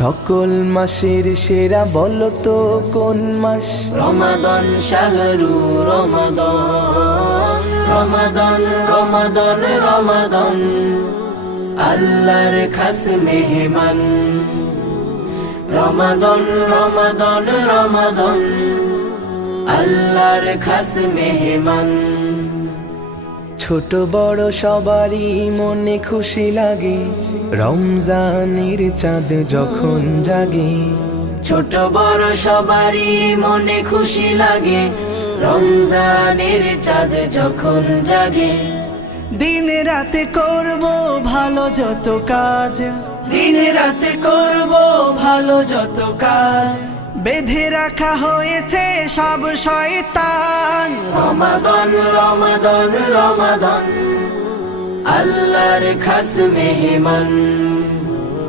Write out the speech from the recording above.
সকল মাসের সেরা বলো তো কোন মাস? রমাদান শাহরু রমাদান, রমাদান রমাদান রমাদান, আল্লাহর খাস মেহমান। রমাদান রমাদান রমাদান, আল্লাহর খাস মেহমান। ছোট বড় সবারই মনে খুশি লাগে রমজানের চাঁদ যখন জাগে। ছোট বড় সবারই মনে খুশি লাগে রমজানের চাঁদ যখন জাগে। দিন রাতে করব ভালো যত কাজ, দিন রাতে করব ভালো যত কাজ, বেঁধে রাখা হয়েছে সব শয়তান। রমাদান রমাদান রমাদান, আল্লাহর খাস মেহমান।